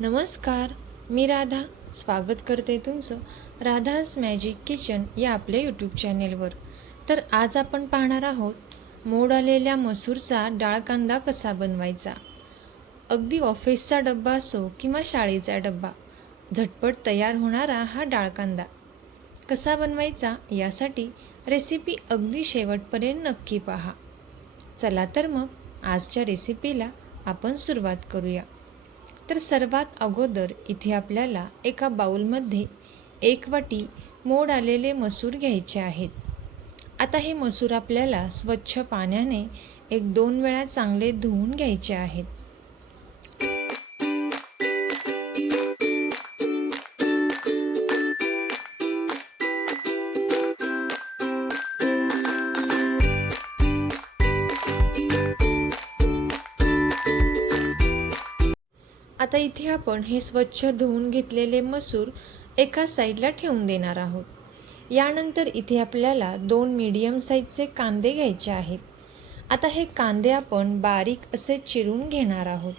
नमस्कार मी राधा. स्वागत करते तुमचं राधाज मॅजिक किचन या आपल्या यूट्यूब चॅनेलवर तर आज आपण पाहणार आहोत मोड आलेल्या मसूरचा डाळ कांदा कसा बनवायचा? अगदी ऑफिसचा डब्बा असो किंवा शाळेचा डब्बा झटपट तयार होणारा हा डाळ कांदा कसा बनवायचा यासाठी रेसिपी अगदी शेवटपर्यंत नक्की पहा. चला तर मग आजच्या रेसिपीला आपण सुरुवात करूया. तर सर्वात अगोदर इथे आपल्याला एका बाऊलमध्ये एक वाटी मोड आलेले मसूर घ्यायचे आहेत. आता हे मसूर आपल्याला स्वच्छ पाण्याने एक दोन वेळा चांगले धुवून घ्यायचे आहेत. आता इथे आपण हे स्वच्छ धुवून घेतलेले मसूर एका साईडला ठेवून देणार आहोत. यानंतर इथे आपल्याला दोन मीडियम साईजचे कांदे घ्यायचे आहेत. आता हे कांदे आपण बारीक असे चिरून घेणार आहोत.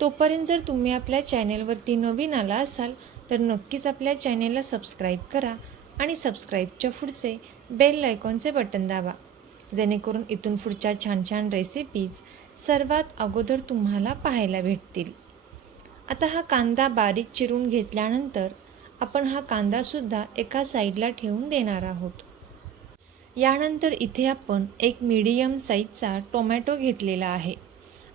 तोपर्यंत जर तुम्ही आपल्या चॅनेलवरती नवीन आला असाल तर नक्कीच आपल्या चॅनेलला सबस्क्राईब करा आणि सबस्क्राईबच्या पुढचे बेल आयकॉनचे बटन दाबा. जेणेकरून इथून पुढच्या छान छान रेसिपीज सर्वात अगोदर तुम्हाला पाहायला भेटतील. आता हा कांदा बारीक चिरून घेतल्यानंतर आपण हा कांदासुद्धा एका साईडला ठेवून देणार आहोत. यानंतर इथे आपण एक मीडियम साईजचा टोमॅटो घेतलेला आहे.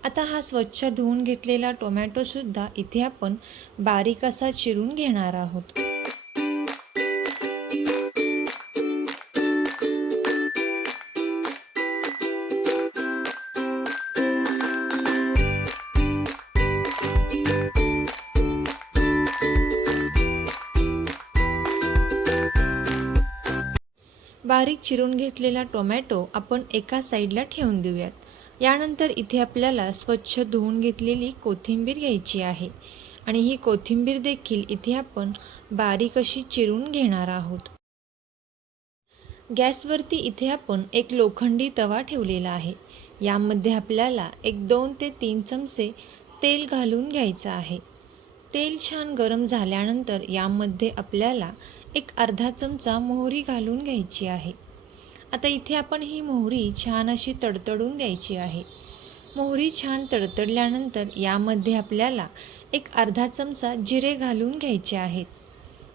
आता हा स्वच्छ धुवून घेतलेला टोमॅटोसुद्धा इथे आपण बारीक असा चिरून घेणार आहोत. बारीक चिरून घेतलेला टोमॅटो आपण एका साईडला ठेवून देऊयात. यानंतर इथे आपल्याला स्वच्छ धुवून घेतलेली कोथिंबीर घ्यायची आहे. आणि ही कोथिंबीर देखील इथे आपण बारीक अशी चिरून घेणार आहोत. गॅसवरती इथे आपण एक लोखंडी तवा ठेवलेला आहे. यामध्ये आपल्याला एक दोन ते तीन चमचे तेल घालून घ्यायचं आहे. तेल छान गरम झाल्यानंतर यामध्ये आपल्याला एक अर्धा चमचा मोहरी घालून घ्यायची आहे. आता इथे आपण ही मोहरी छान अशी तडतडून द्यायची आहे. मोहरी छान तडतडल्यानंतर यामध्ये आपल्याला एक अर्धा चमचा जिरे घालून घ्यायचे आहेत.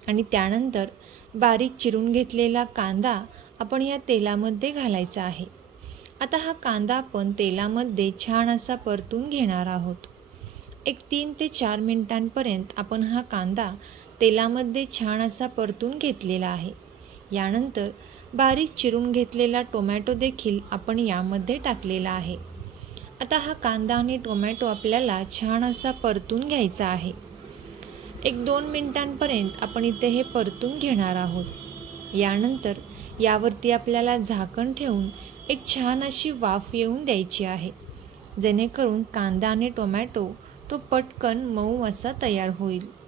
आणि त्यानंतर बारीक चिरून घेतलेला कांदा आपण या तेलामध्ये घालायचा आहे. आता हा कांदा आपण तेलामध्ये छान असा परतून घेणार आहोत. एक तीन ते चार मिनिटांपर्यंत आपण हा कांदा तेलामध्ये छान असा परतून घेतलेला आहे. यानंतर बारीक चिरून घेतलेला टोमॅटो देखील आपण यामध्ये टाकलेला आहे. आता हा कांदा आणि टोमॅटो आपल्याला छान असा परतून घ्यायचा आहे. एक दोन मिनिटांपर्यंत आपण इथे हे परतून घेणार आहोत. यानंतर यावरती आपल्याला झाकण ठेवून एक छान अशी वाफ येऊन द्यायची आहे. जेणेकरून कांदा आणि टोमॅटो तो पटकन मऊ असा तयार होईल.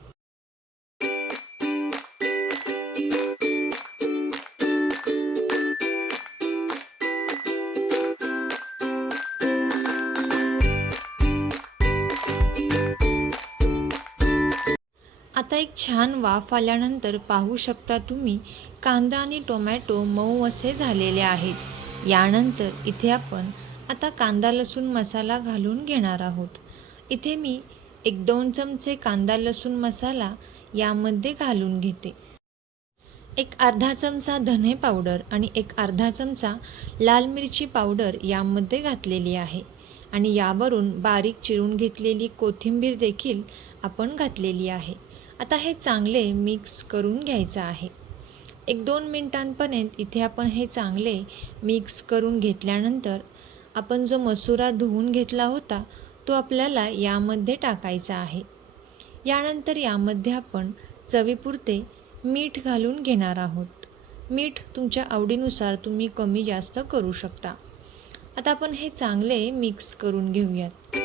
आता एक छान वाफ आल्यानंतर पाहू शकता तुम्ही कांदा आणि टोमॅटो मऊ असे झालेले आहेत. यानंतर इथे आपण आता कांदा लसूण मसाला घालून घेणार आहोत. इथे मी एक दोन चमचे कांदा लसूण मसाला यामध्ये घालून घेते. एक अर्धा चमचा धने पावडर आणि एक अर्धा चमचा लाल मिरची पावडर यामध्ये घातलेली आहे. आणि यावरून बारीक चिरून घेतलेली कोथिंबीर देखील आपण घातलेली आहे. आता हे चांगले मिक्स करून घ्यायचं आहे. एक दोन मिनटांपर्यंत इथे आपण हे चांगले मिक्स करून घेतल्यानंतर आपण जो मसुरा धुवून घेतला होता तो आपल्याला यामध्ये टाकायचा आहे. यानंतर यामध्ये आपण चवीपुरते मीठ घालून घेणार आहोत. मीठ तुमच्या आवडीनुसार तुम्ही कमी जास्त करू शकता. आता आपण हे चांगले मिक्स करून घेऊयात.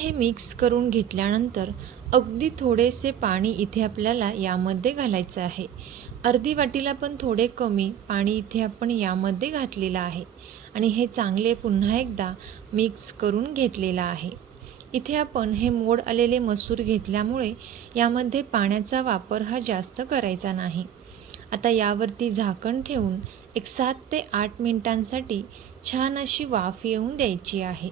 हे मिक्स करून घेतल्यानंतर अगदी थोडेसे पाणी इथे आपल्याला यामध्ये घालायचं आहे. अर्धी वाटीला पण थोडे कमी पाणी इथे आपण यामध्ये घातलेलं आहे आणि हे चांगले पुन्हा एकदा मिक्स करून घेतलेलं आहे. इथे आपण हे मोड आलेले मसूर घेतल्यामुळे यामध्ये पाण्याचा वापर हा जास्त करायचा नाही. आता यावरती झाकण ठेवून एक सात ते आठ मिनिटांसाठी छान अशी वाफ येऊन द्यायची आहे.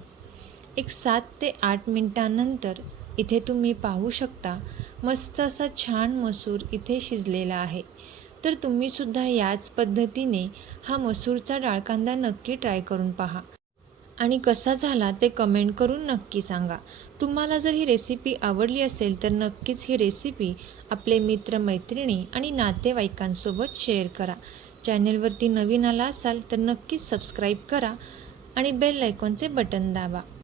एक सात ते आठ मिनटानंतर इथे तुम्ही पाहू शकता मस्त असा छान मसूर इथे शिजलेला आहे. तर तुम्हीसुद्धा याच पद्धतीने हा मसूरचा डाळकांदा नक्की ट्राय करून पहा. आणि कसा झाला ते कमेंट करून नक्की सांगा. तुम्हाला जर ही रेसिपी आवडली असेल तर नक्कीच ही रेसिपी आपले मित्रमैत्रिणी आणि नातेवाईकांसोबत शेअर करा. चॅनेलवरती नवीन आला असाल तर नक्कीच सबस्क्राईब करा आणि बेल आयकॉनचे बटन दाबा.